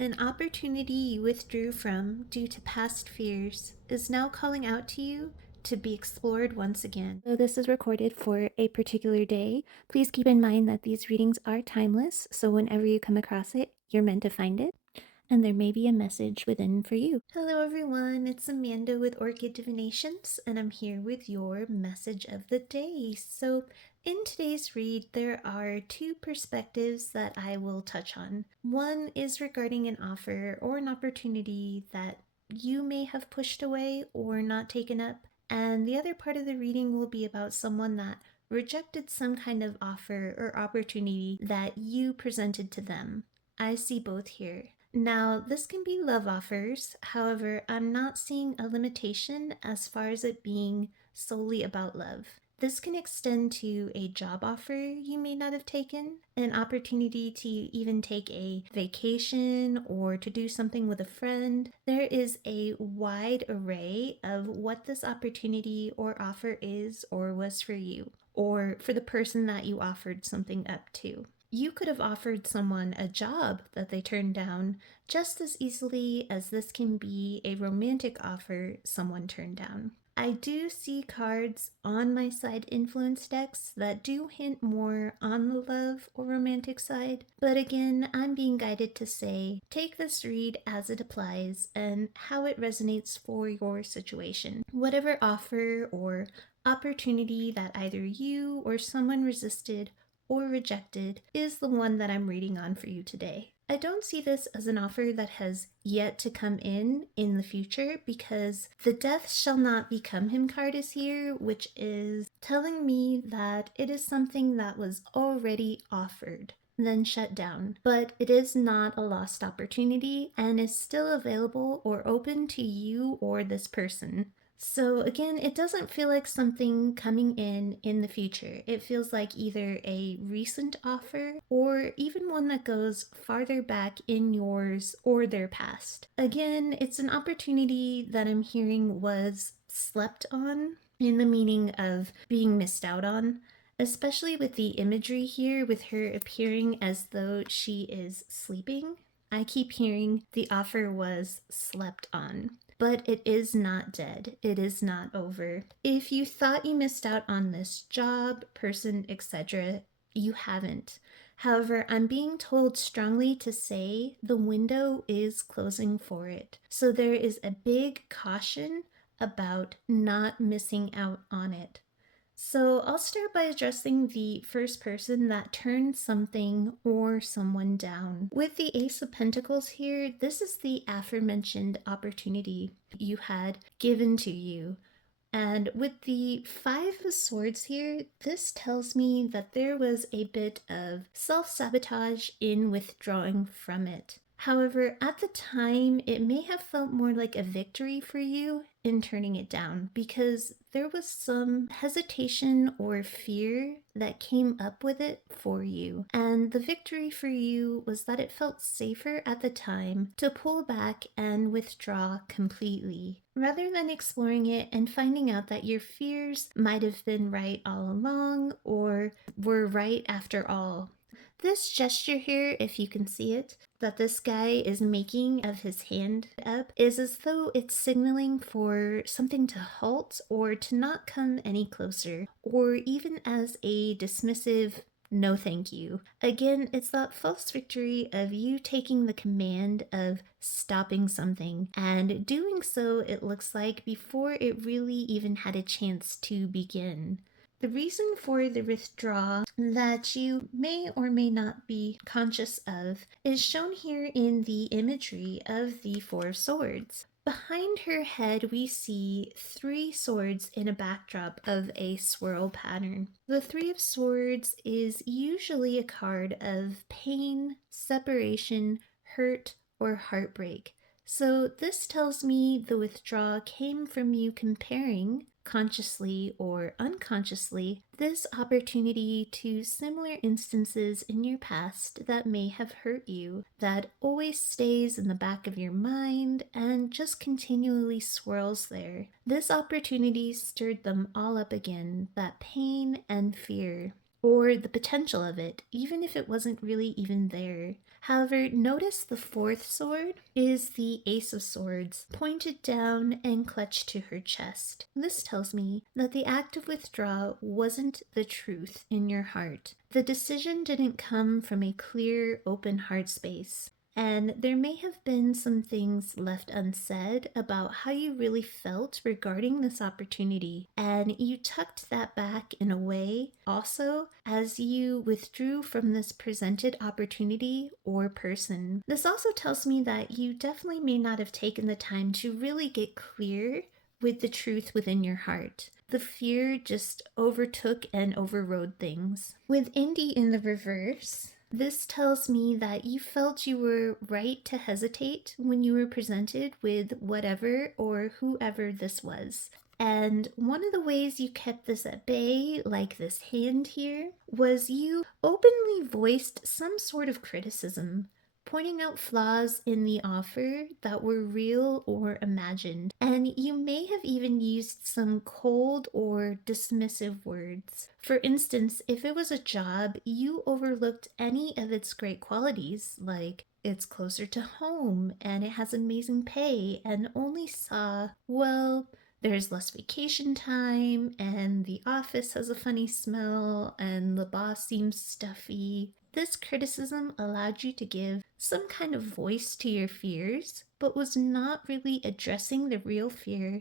An opportunity you withdrew from due to past fears is now calling out to you to be explored once again. Though this is recorded for a particular day, please keep in mind that these readings are timeless, so whenever you come across it, you're meant to find it, and there may be a message within for you. Hello everyone, it's Amanda with Orchid Divinations, and I'm here with your message of the day. So in today's read, there are two perspectives that I will touch on. One is regarding an offer or an opportunity that you may have pushed away or not taken up, and the other part of the reading will be about someone that rejected some kind of offer or opportunity that you presented to them. I see both here. Now, this can be love offers, however, I'm not seeing a limitation as far as it being solely about love. This can extend to a job offer you may not have taken, an opportunity to even take a vacation or to do something with a friend. There is a wide array of what this opportunity or offer is or was for you, or for the person that you offered something up to. You could have offered someone a job that they turned down just as easily as this can be a romantic offer someone turned down. I do see cards on my side influence decks that do hint more on the love or romantic side, but again, I'm being guided to say, take this read as it applies and how it resonates for your situation. Whatever offer or opportunity that either you or someone resisted or rejected is the one that I'm reading on for you today. I don't see this as an offer that has yet to come in the future because the death shall not become him card is here, which is telling me that it is something that was already offered, then shut down. But it is not a lost opportunity and is still available or open to you or this person. So again, it doesn't feel like something coming in the future. It feels like either a recent offer or even one that goes farther back in yours or their past. Again, it's an opportunity that I'm hearing was slept on, in the meaning of being missed out on, especially with the imagery here with her appearing as though she is sleeping. I keep hearing the offer was slept on. But it is not dead. It is not over. If you thought you missed out on this job, person, etc., you haven't. However, I'm being told strongly to say the window is closing for it. So there is a big caution about not missing out on it. So I'll start by addressing the first person that turned something or someone down. With the Ace of Pentacles here, this is the aforementioned opportunity you had given to you. And with the Five of Swords here, this tells me that there was a bit of self-sabotage in withdrawing from it. However, at the time, it may have felt more like a victory for you in turning it down because there was some hesitation or fear that came up with it for you. And the victory for you was that it felt safer at the time to pull back and withdraw completely, rather than exploring it and finding out that your fears might have been right all along or were right after all. This gesture here, if you can see it, that this guy is making of his hand up is as though it's signaling for something to halt or to not come any closer, or even as a dismissive no thank you. Again, it's that false victory of you taking the command of stopping something and doing so, it looks like, before it really even had a chance to begin. The reason for the withdrawal that you may or may not be conscious of is shown here in the imagery of the Four of Swords. Behind her head, we see three swords in a backdrop of a swirl pattern. The Three of Swords is usually a card of pain, separation, hurt, or heartbreak. So this tells me the withdrawal came from you comparing, consciously or unconsciously, this opportunity to similar instances in your past that may have hurt you, that always stays in the back of your mind and just continually swirls there. This opportunity stirred them all up again, that pain and fear, or the potential of it, even if it wasn't really even there. However, notice the fourth sword is the Ace of Swords, pointed down and clutched to her chest. This tells me that the act of withdrawal wasn't the truth in your heart. The decision didn't come from a clear, open heart space. And there may have been some things left unsaid about how you really felt regarding this opportunity, and you tucked that back in a way also as you withdrew from this presented opportunity or person. This also tells me that you definitely may not have taken the time to really get clear with the truth within your heart. The fear just overtook and overrode things. With Indy in the reverse, this tells me that you felt you were right to hesitate when you were presented with whatever or whoever this was. And one of the ways you kept this at bay, like this hand here, was you openly voiced some sort of criticism, pointing out flaws in the offer that were real or imagined. And you may have even used some cold or dismissive words. For instance, if it was a job, you overlooked any of its great qualities, like it's closer to home and it has amazing pay, and only saw, well, there's less vacation time, and the office has a funny smell, and the boss seems stuffy. This criticism allowed you to give some kind of voice to your fears, but was not really addressing the real fear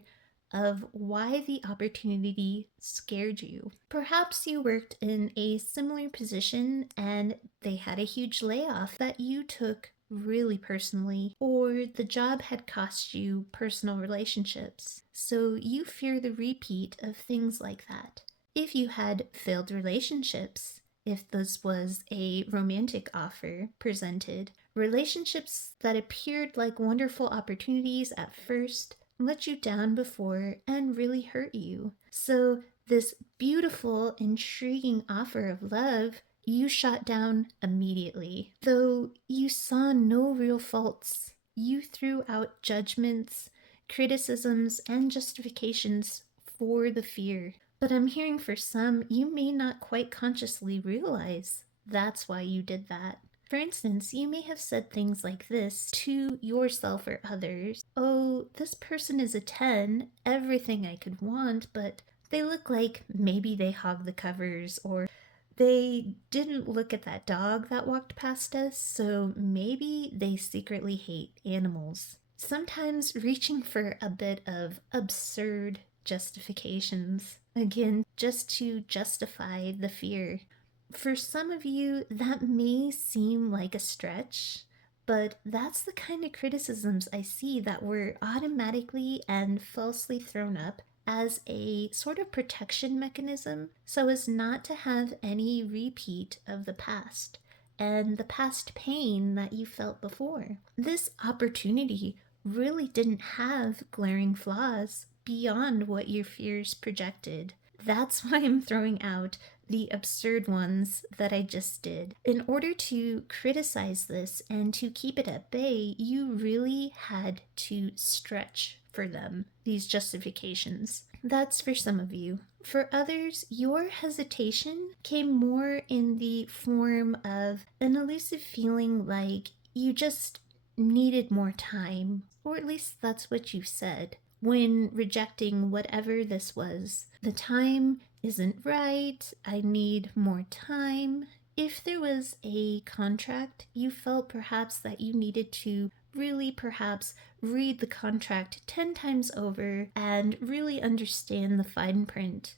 of why the opportunity scared you. Perhaps you worked in a similar position and they had a huge layoff that you took really personally, or the job had cost you personal relationships, so you fear the repeat of things like that. If you had failed relationships, if this was a romantic offer presented, relationships that appeared like wonderful opportunities at first let you down before and really hurt you. So this beautiful, intriguing offer of love you shot down immediately. Though you saw no real faults, you threw out judgments, criticisms, and justifications for the fear. But I'm hearing for some, you may not quite consciously realize that's why you did that. For instance, you may have said things like this to yourself or others. Oh, this person is a 10, everything I could want, but they look like maybe they hog the covers, or they didn't look at that dog that walked past us, so maybe they secretly hate animals. Sometimes reaching for a bit of absurd justifications, again, just to justify the fear. For some of you, that may seem like a stretch, but that's the kind of criticisms I see that were automatically and falsely thrown up as a sort of protection mechanism so as not to have any repeat of the past and the past pain that you felt before. This opportunity really didn't have glaring flaws beyond what your fears projected. That's why I'm throwing out the absurd ones that I just did. In order to criticize this and to keep it at bay, you really had to stretch for them, these justifications. That's for some of you. For others, your hesitation came more in the form of an elusive feeling like you just needed more time, or at least that's what you said when rejecting whatever this was. The time isn't right, I need more time. If there was a contract, you felt perhaps that you needed to really perhaps read the contract 10 times over and really understand the fine print.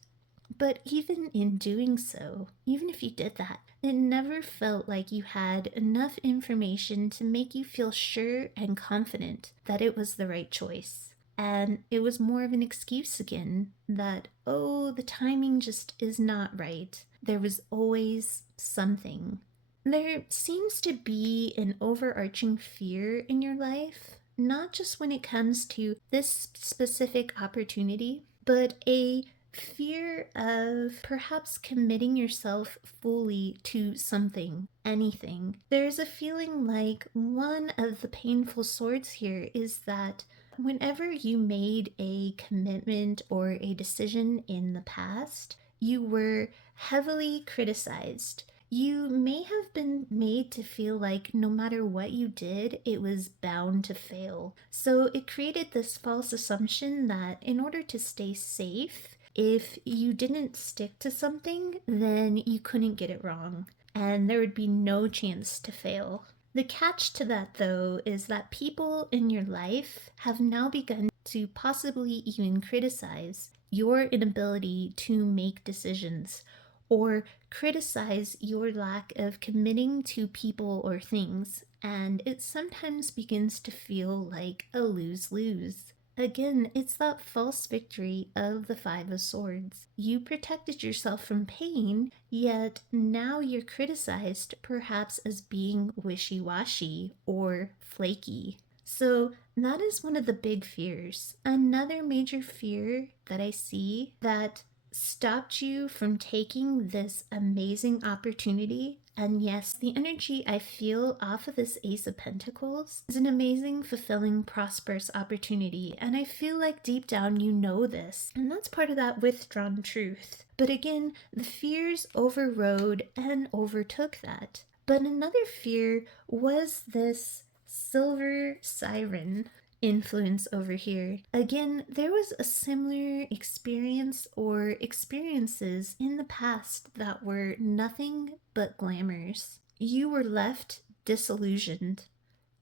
But even in doing so, even if you did that, it never felt like you had enough information to make you feel sure and confident that it was the right choice. And it was more of an excuse again that, oh, the timing just is not right. There was always something. There seems to be an overarching fear in your life, not just when it comes to this specific opportunity, but a fear of perhaps committing yourself fully to something, anything. There's a feeling like one of the painful swords here is that whenever you made a commitment or a decision in the past, you were heavily criticized. You may have been made to feel like no matter what you did, it was bound to fail. So it created this false assumption that in order to stay safe, if you didn't stick to something, then you couldn't get it wrong, and there would be no chance to fail. The catch to that, though, is that people in your life have now begun to possibly even criticize your inability to make decisions or criticize your lack of committing to people or things, and it sometimes begins to feel like a lose lose. Again, it's that false victory of the Five of Swords. You protected yourself from pain, yet now you're criticized perhaps as being wishy washy or flaky. So, that is one of the big fears. Another major fear that I see that stopped you from taking this amazing opportunity. And yes, the energy I feel off of this Ace of Pentacles is an amazing, fulfilling, prosperous opportunity. And I feel like deep down you know this. And that's part of that withdrawn truth. But again, the fears overrode and overtook that. But another fear was this silver siren influence over here. Again, there was a similar experience or experiences in the past that were nothing but glamours. You were left disillusioned.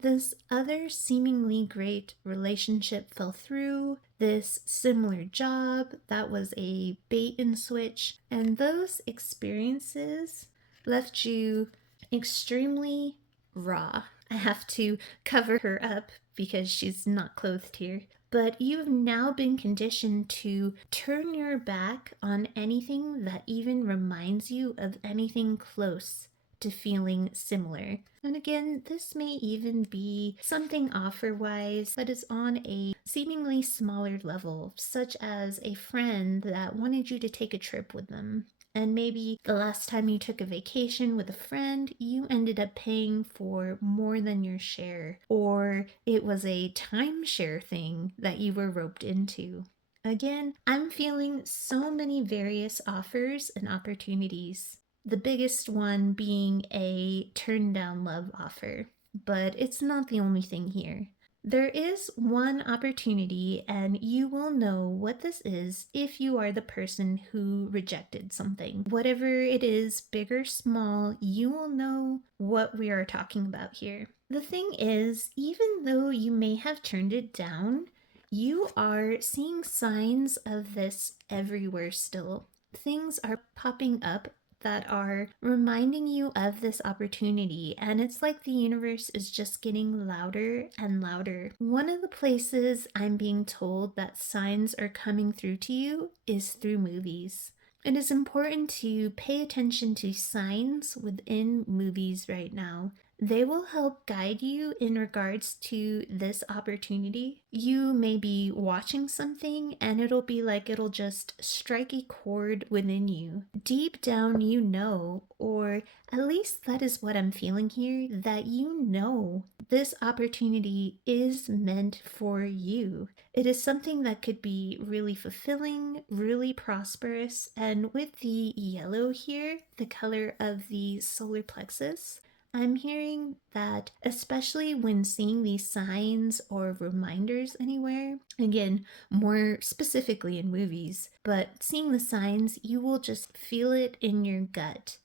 This other seemingly great relationship fell through, this similar job that was a bait and switch, and those experiences left you extremely raw. I have to cover her up because she's not clothed here. But you've now been conditioned to turn your back on anything that even reminds you of anything close to feeling similar. And again, this may even be something offer-wise that is on a seemingly smaller level, such as a friend that wanted you to take a trip with them. And maybe the last time you took a vacation with a friend, you ended up paying for more than your share, or it was a timeshare thing that you were roped into. Again, I'm feeling so many various offers and opportunities. The biggest one being a turn down love offer, but it's not the only thing here. There is one opportunity, and you will know what this is if you are the person who rejected something. Whatever it is, big or small, you will know what we are talking about here. The thing is, even though you may have turned it down, you are seeing signs of this everywhere still. Things are popping up that are reminding you of this opportunity, and it's like the universe is just getting louder and louder. One of the places I'm being told that signs are coming through to you is through movies. It is important to pay attention to signs within movies right now. They will help guide you in regards to this opportunity. You may be watching something and it'll be like it'll just strike a chord within you. Deep down, you know, or at least that is what I'm feeling here, that you know this opportunity is meant for you. It is something that could be really fulfilling, really prosperous, and with the yellow here, the color of the solar plexus, I'm hearing that, especially when seeing these signs or reminders anywhere, again, more specifically in movies, but seeing the signs, you will just feel it in your gut.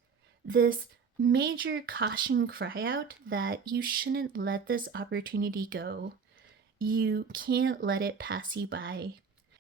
This major caution cry out that you shouldn't let this opportunity go. You can't let it pass you by.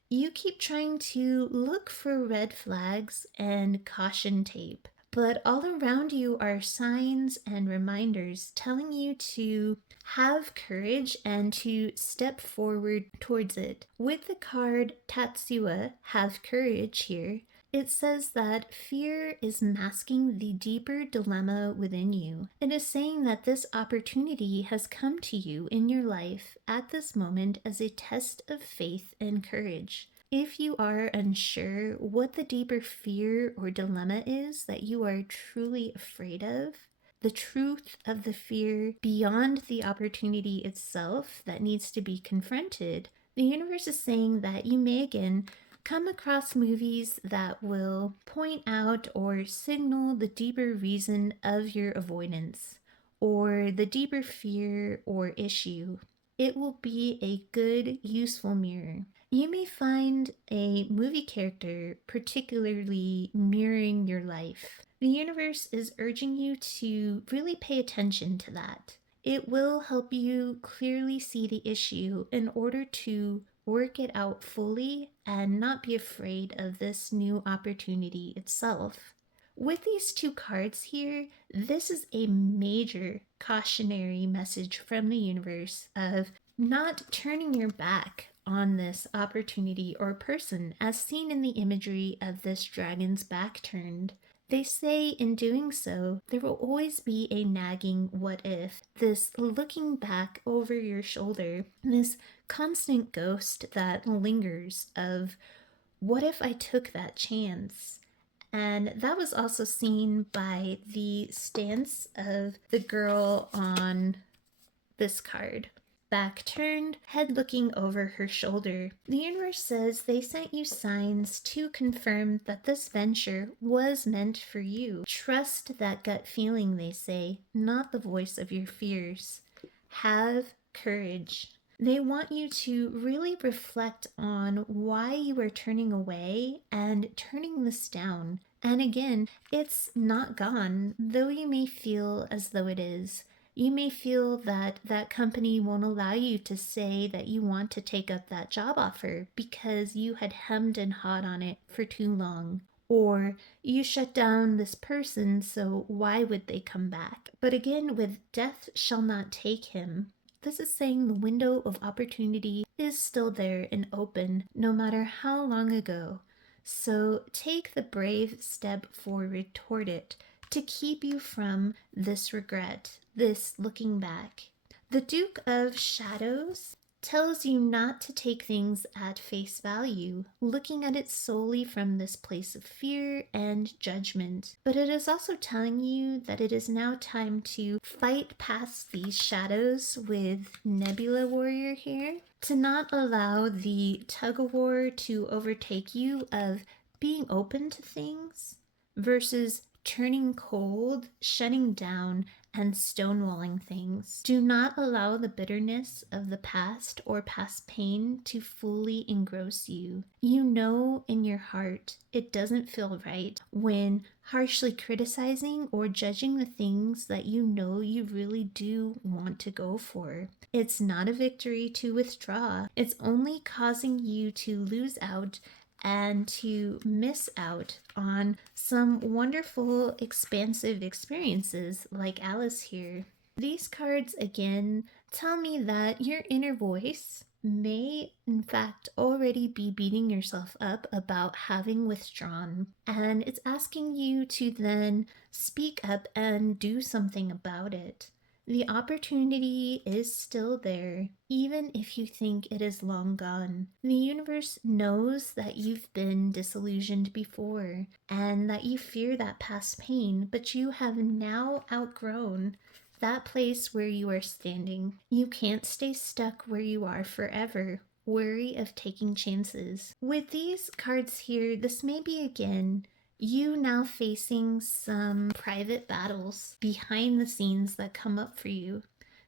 You keep trying to look for red flags and caution tape, but all around you are signs and reminders telling you to have courage and to step forward towards it. With the card Tatsua, have courage here, it says that fear is masking the deeper dilemma within you. It is saying that this opportunity has come to you in your life at this moment as a test of faith and courage. If you are unsure what the deeper fear or dilemma is that you are truly afraid of, the truth of the fear beyond the opportunity itself that needs to be confronted, the universe is saying that you may again come across movies that will point out or signal the deeper reason of your avoidance or the deeper fear or issue, it will be a good, useful mirror. You may find a movie character particularly mirroring your life. The universe is urging you to really pay attention to that. It will help you clearly see the issue in order to work it out fully and not be afraid of this new opportunity itself. With these two cards here, this is a major cautionary message from the universe of not turning your back on this opportunity or person, as seen in the imagery of this dragon's back turned. They say in doing so, there will always be a nagging what if, this looking back over your shoulder, this constant ghost that lingers of what if I took that chance? And that was also seen by the stance of the girl on this card. Back turned, head looking over her shoulder. The universe says they sent you signs to confirm that this venture was meant for you. Trust that gut feeling, they say, not the voice of your fears. Have courage. They want you to really reflect on why you are turning away and turning this down. And again, it's not gone, though you may feel as though it is. You may feel that that company won't allow you to say that you want to take up that job offer because you had hemmed and hawed on it for too long. Or you shut down this person, so why would they come back? But again, with death shall not take him, this is saying the window of opportunity is still there and open, no matter how long ago. So take the brave step forward toward it to keep you from this regret, this looking back. The Duke of Shadows tells you not to take things at face value, looking at it solely from this place of fear and judgment. But it is also telling you that it is now time to fight past these shadows with Nebula Warrior here, to not allow the tug-of-war to overtake you of being open to things versus turning cold, shutting down, and stonewalling things. Do not allow the bitterness of the past or past pain to fully engross you. You know in your heart it doesn't feel right when harshly criticizing or judging the things that you know you really do want to go for. It's not a victory to withdraw. It's only causing you to lose out and to miss out on some wonderful, expansive experiences like Alice here. These cards, again, tell me that your inner voice may, in fact, already be beating yourself up about having withdrawn. And it's asking you to then speak up and do something about it. The opportunity is still there, even if you think it is long gone. The universe knows that you've been disillusioned before and that you fear that past pain, but you have now outgrown that place where you are standing. You can't stay stuck where you are forever, wary of taking chances. With these cards here, this may be again you now facing some private battles behind the scenes that come up for you.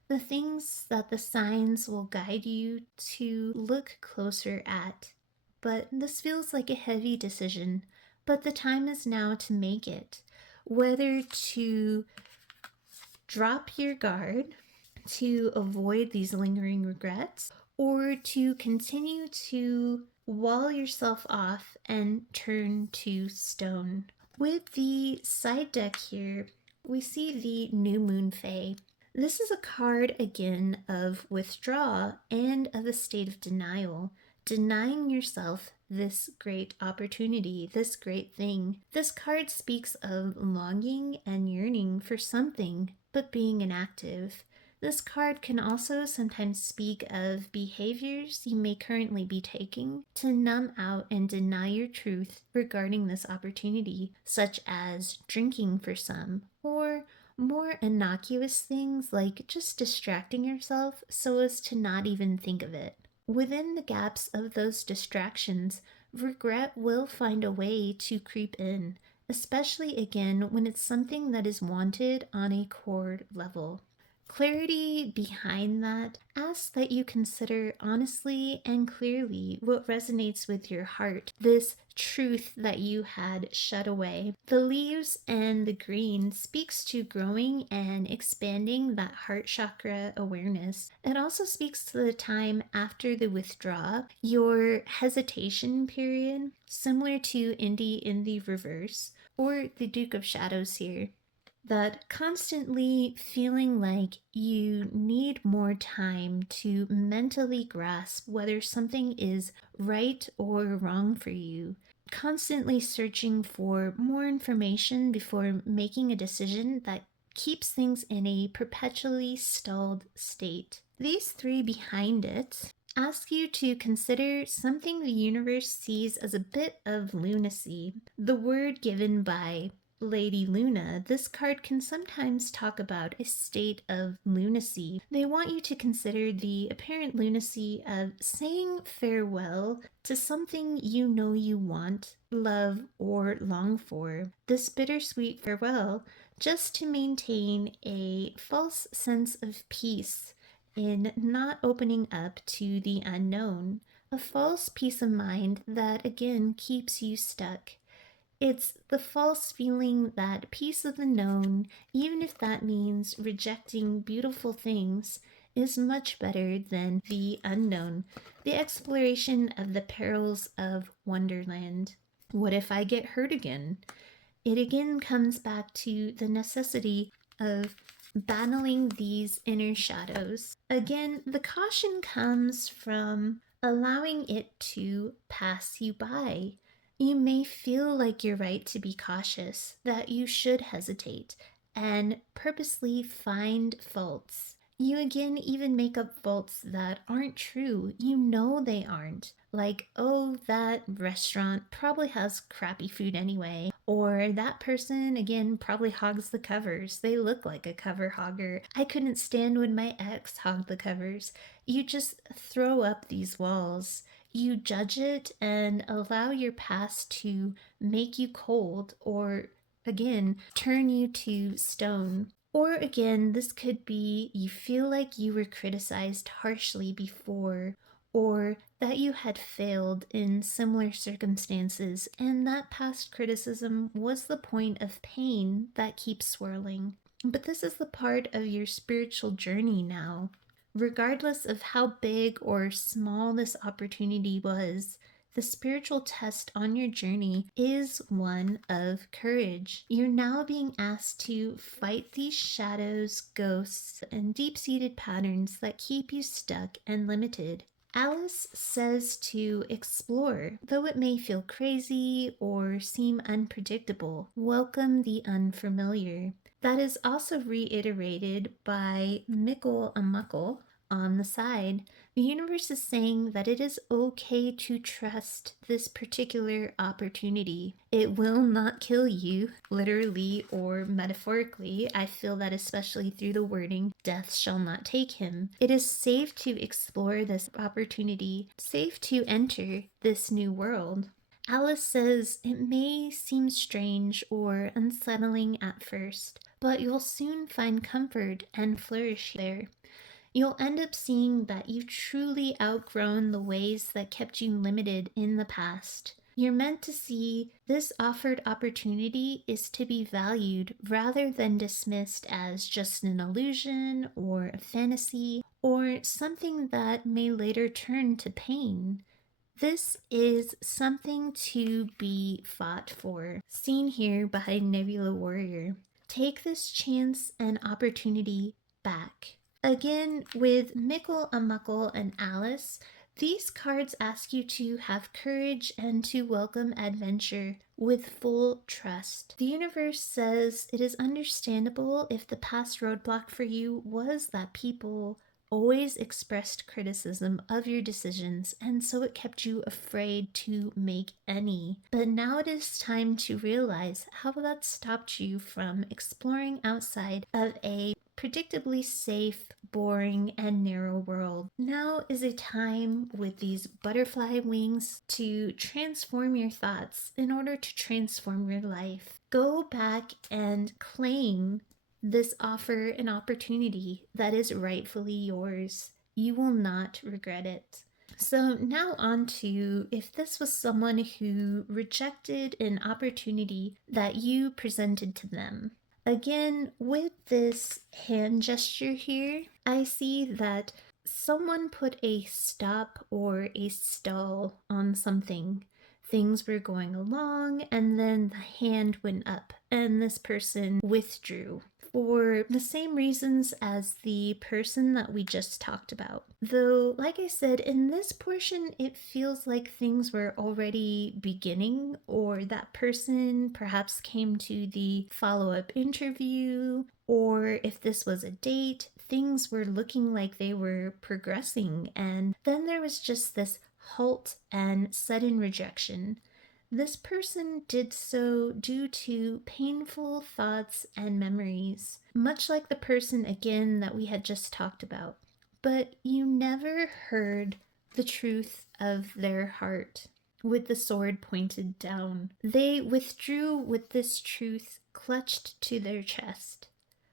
The things that the signs will guide you to look closer at. But this feels like a heavy decision, but the time is now to make it. Whether to drop your guard to avoid these lingering regrets, or to continue to wall yourself off and turn to stone. With the side deck here, we see the New Moon Fae. This is a card again of withdraw and of a state of denial, denying yourself this great opportunity, this great thing. This card speaks of longing and yearning for something, but being inactive. This card can also sometimes speak of behaviors you may currently be taking to numb out and deny your truth regarding this opportunity, such as drinking for some, or more innocuous things like just distracting yourself so as to not even think of it. Within the gaps of those distractions, regret will find a way to creep in, especially again when it's something that is wanted on a core level. Clarity behind that asks that you consider honestly and clearly what resonates with your heart, this truth that you had shut away. The leaves and the green speaks to growing and expanding that heart chakra awareness. It also speaks to the time after the withdrawal, your hesitation period, similar to Indy in the reverse, or the Duke of Shadows here. That constantly feeling like you need more time to mentally grasp whether something is right or wrong for you, constantly searching for more information before making a decision that keeps things in a perpetually stalled state. These three behind it ask you to consider something the universe sees as a bit of lunacy, the word given by Lady Luna. This card can sometimes talk about a state of lunacy. They want you to consider the apparent lunacy of saying farewell to something you know you want, love, or long for. This bittersweet farewell just to maintain a false sense of peace in not opening up to the unknown. A false peace of mind that again keeps you stuck. It's the false feeling that peace of the known, even if that means rejecting beautiful things, is much better than the unknown, the exploration of the perils of Wonderland. What if I get hurt again? It again comes back to the necessity of battling these inner shadows. Again, the caution comes from allowing it to pass you by. You may feel like you're right to be cautious, that you should hesitate, and purposely find faults. You again even make up faults that aren't true. You know they aren't. Like, oh, that restaurant probably has crappy food anyway. Or that person, again, probably hogs the covers. They look like a cover hogger. I couldn't stand when my ex hogged the covers. You just throw up these walls. You judge it and allow your past to make you cold or, again, turn you to stone. Or again, this could be you feel like you were criticized harshly before, or that you had failed in similar circumstances, and that past criticism was the point of pain that keeps swirling. But this is the part of your spiritual journey now. Regardless of how big or small this opportunity was, the spiritual test on your journey is one of courage. You're now being asked to fight these shadows, ghosts, and deep-seated patterns that keep you stuck and limited. Alice says to explore, though it may feel crazy or seem unpredictable. Welcome the unfamiliar. That is also reiterated by Mickle a Muckle on the side. The universe is saying that it is okay to trust this particular opportunity. It will not kill you, literally or metaphorically. I feel that especially through the wording, death shall not take him. It is safe to explore this opportunity, safe to enter this new world. Alice says it may seem strange or unsettling at first, but you'll soon find comfort and flourish there. You'll end up seeing that you've truly outgrown the ways that kept you limited in the past. You're meant to see this offered opportunity is to be valued rather than dismissed as just an illusion or a fantasy or something that may later turn to pain. This is something to be fought for, seen here by Nebula Warrior. Take this chance and opportunity back. Again, with Mickle a Muckle and Alice, these cards ask you to have courage and to welcome adventure with full trust. The universe says it is understandable if the past roadblock for you was that people always expressed criticism of your decisions, and so it kept you afraid to make any. But now it is time to realize how that stopped you from exploring outside of a predictably safe, boring, and narrow world. Now is a time with these butterfly wings to transform your thoughts in order to transform your life. Go back and claim this offer and opportunity that is rightfully yours. You will not regret it. So now on to if this was someone who rejected an opportunity that you presented to them. Again, with this hand gesture here, I see that someone put a stop or a stall on something. Things were going along, and then the hand went up, and this person withdrew for the same reasons as the person that we just talked about. Though, like I said, in this portion, it feels like things were already beginning, or that person perhaps came to the follow-up interview, or if this was a date, things were looking like they were progressing, and then there was just this halt and sudden rejection. This person did so due to painful thoughts and memories, much like the person again that we had just talked about. But you never heard the truth of their heart with the sword pointed down. They withdrew with this truth clutched to their chest.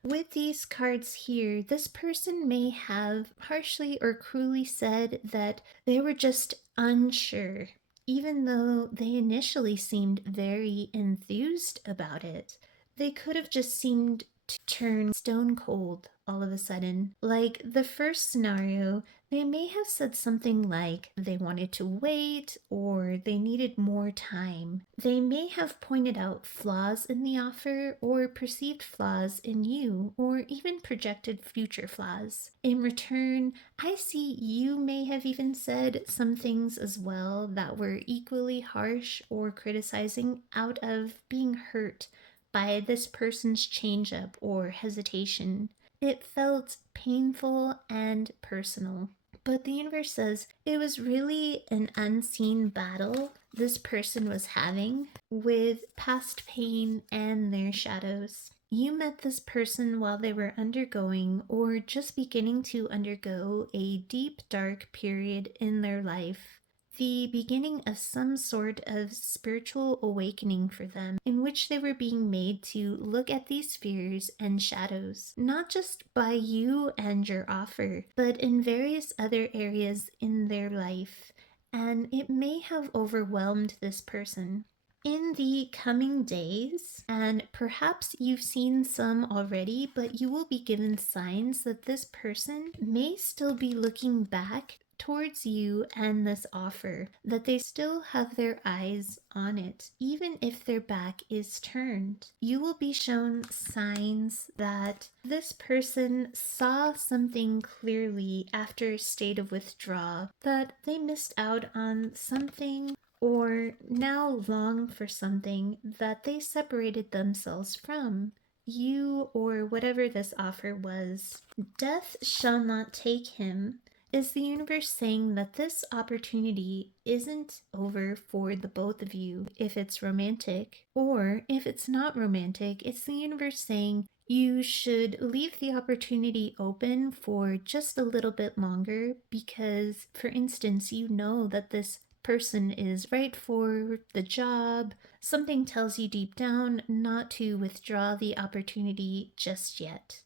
With these cards here, this person may have harshly or cruelly said that they were just unsure, even though they initially seemed very enthused about it. They could have just seemed to turn stone cold all of a sudden. Like the first scenario, they may have said something like they wanted to wait or they needed more time. They may have pointed out flaws in the offer or perceived flaws in you or even projected future flaws. In return, I see you may have even said some things as well that were equally harsh or criticizing out of being hurt by this person's change up or hesitation. It felt painful and personal. But the universe says it was really an unseen battle this person was having with past pain and their shadows. You met this person while they were undergoing or just beginning to undergo a deep, dark period in their life. The beginning of some sort of spiritual awakening for them, in which they were being made to look at these fears and shadows, not just by you and your offer, but in various other areas in their life, and it may have overwhelmed this person. In the coming days, and perhaps you've seen some already, but you will be given signs that this person may still be looking back towards you and this offer, that they still have their eyes on it, even if their back is turned. You will be shown signs that this person saw something clearly after a state of withdrawal, that they missed out on something or now long for something that they separated themselves from. You or whatever this offer was. Death shall not take him. Is the universe saying that this opportunity isn't over for the both of you if it's romantic? Or if it's not romantic, it's the universe saying you should leave the opportunity open for just a little bit longer because, for instance, you know that this person is right for the job. Something tells you deep down not to withdraw the opportunity just yet.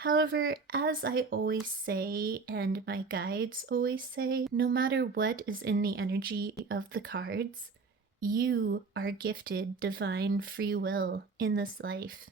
However, as I always say, and my guides always say, no matter what is in the energy of the cards, you are gifted divine free will in this life.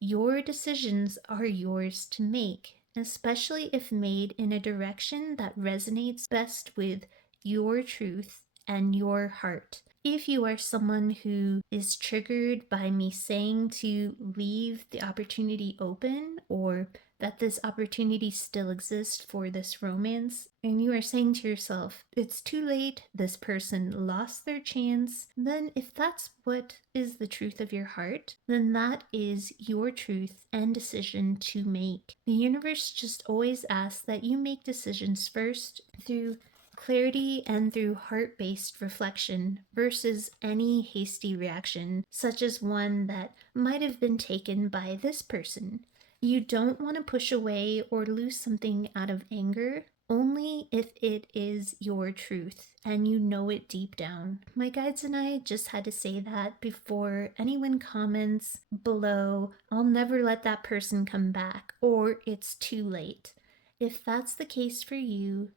Your decisions are yours to make, especially if made in a direction that resonates best with your truth and your heart. If you are someone who is triggered by me saying to leave the opportunity open or that this opportunity still exists for this romance, and you are saying to yourself, it's too late, this person lost their chance, then if that's what is the truth of your heart, then that is your truth and decision to make. The universe just always asks that you make decisions first through clarity and through heart-based reflection versus any hasty reaction, such as one that might have been taken by this person. You don't want to push away or lose something out of anger, only if it is your truth and you know it deep down. My guides and I just had to say that before anyone comments below, I'll never let that person come back, or it's too late. If that's the case for you,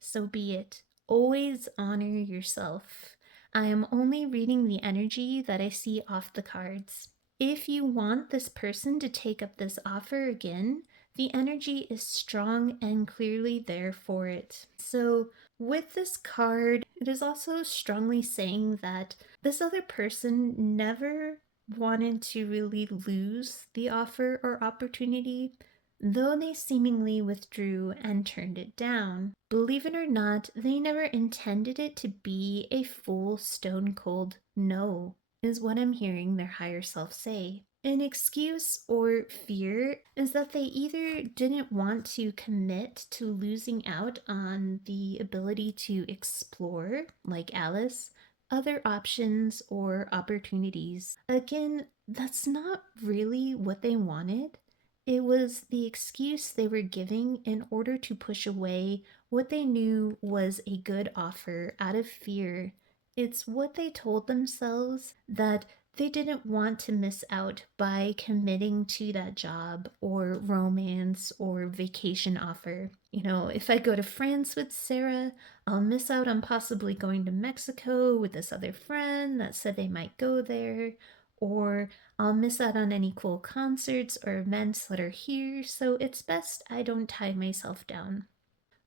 so be it. Always honor yourself. I am only reading the energy that I see off the cards. If you want this person to take up this offer again, the energy is strong and clearly there for it. So, with this card, it is also strongly saying that this other person never wanted to really lose the offer or opportunity, though they seemingly withdrew and turned it down. Believe it or not, they never intended it to be a full stone cold no, is what I'm hearing their higher self say. An excuse or fear is that they either didn't want to commit to losing out on the ability to explore, like Alice, other options or opportunities. Again, that's not really what they wanted. It was the excuse they were giving in order to push away what they knew was a good offer out of fear. It's what they told themselves that they didn't want to miss out by committing to that job or romance or vacation offer. You know, if I go to France with Sarah, I'll miss out on possibly going to Mexico with this other friend that said they might go there, or I'll miss out on any cool concerts or events that are here, so it's best I don't tie myself down.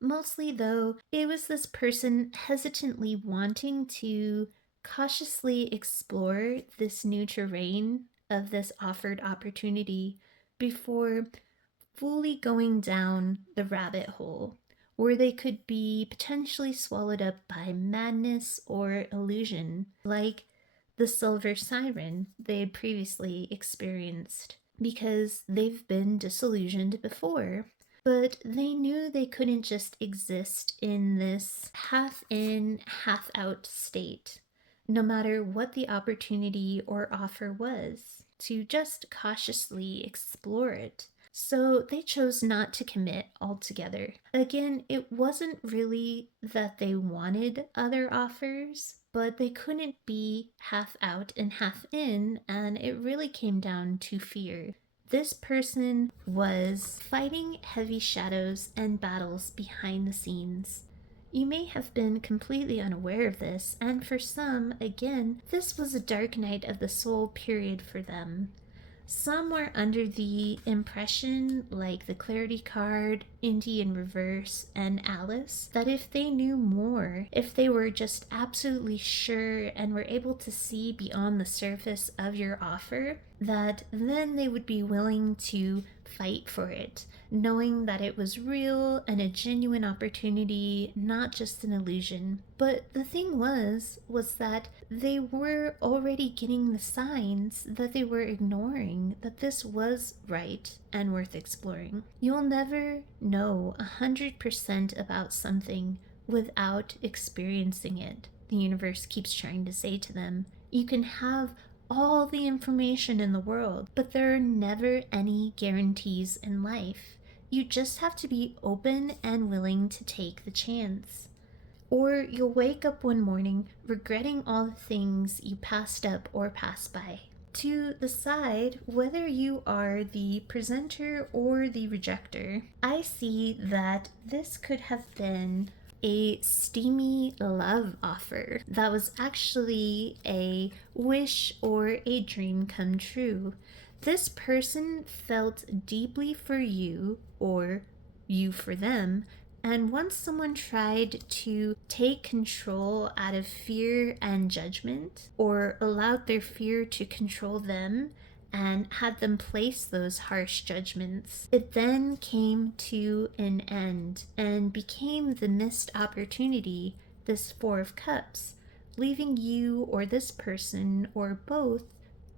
Mostly, though, it was this person hesitantly wanting to cautiously explore this new terrain of this offered opportunity before fully going down the rabbit hole, where they could be potentially swallowed up by madness or illusion, like the silver siren they had previously experienced, because they've been disillusioned before. But they knew they couldn't just exist in this half in, half out state, no matter what the opportunity or offer was, to just cautiously explore it. So they chose not to commit altogether. Again, it wasn't really that they wanted other offers, but they couldn't be half out and half in, and it really came down to fear. This person was fighting heavy shadows and battles behind the scenes. You may have been completely unaware of this, and for some, again, this was a dark night of the soul period for them. Some were under the impression, like the Clarity card, Indy in reverse, and Alice, that if they knew more, if they were just absolutely sure and were able to see beyond the surface of your offer, that then they would be willing to fight for it, knowing that it was real and a genuine opportunity, not just an illusion. But the thing was that they were already getting the signs that they were ignoring, that this was right and worth exploring. You'll never know 100% about something without experiencing it, the universe keeps trying to say to them. You can have all the information in the world, but there are never any guarantees in life. You just have to be open and willing to take the chance. Or you'll wake up one morning regretting all the things you passed up or passed by. To decide whether you are the presenter or the rejector, I see that this could have been a steamy love offer that was actually a wish or a dream come true. This person felt deeply for you, or you for them, and once someone tried to take control out of fear and judgment, or allowed their fear to control them, and had them place those harsh judgments, it then came to an end and became the missed opportunity, this Four of Cups, leaving you or this person or both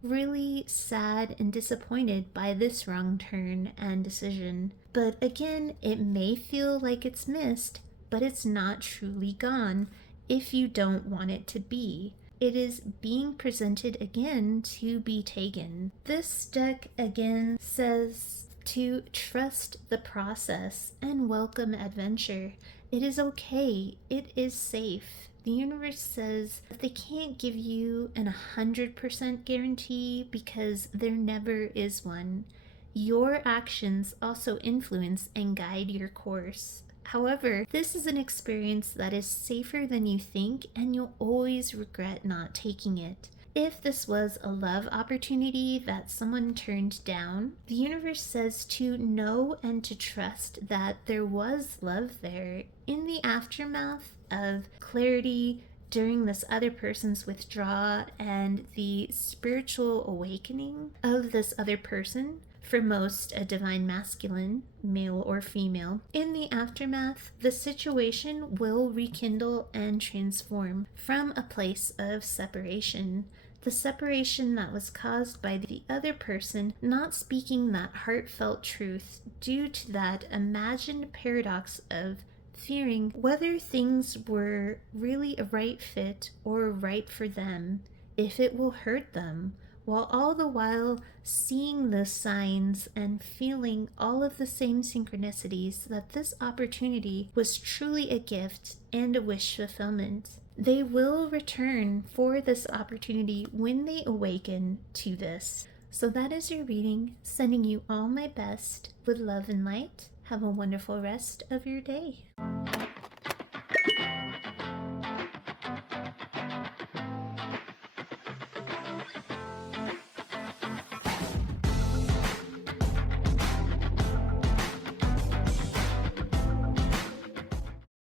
really sad and disappointed by this wrong turn and decision. But again, it may feel like it's missed, but it's not truly gone if you don't want it to be. It is being presented again to be taken. This deck again says to trust the process and welcome adventure. It is okay, it is safe. The universe says that they can't give you an 100% guarantee because there never is one. Your actions also influence and guide your course. However, this is an experience that is safer than you think, and you'll always regret not taking it. If this was a love opportunity that someone turned down, the universe says to know and to trust that there was love there in the aftermath of clarity during this other person's withdrawal and the spiritual awakening of this other person. For most, a divine masculine, male or female. In the aftermath, the situation will rekindle and transform from a place of separation. The separation that was caused by the other person not speaking that heartfelt truth due to that imagined paradox of fearing whether things were really a right fit or right for them, if it will hurt them, while all the while seeing the signs and feeling all of the same synchronicities that this opportunity was truly a gift and a wish fulfillment. They will return for this opportunity when they awaken to this. So that is your reading, sending you all my best with love and light. Have a wonderful rest of your day.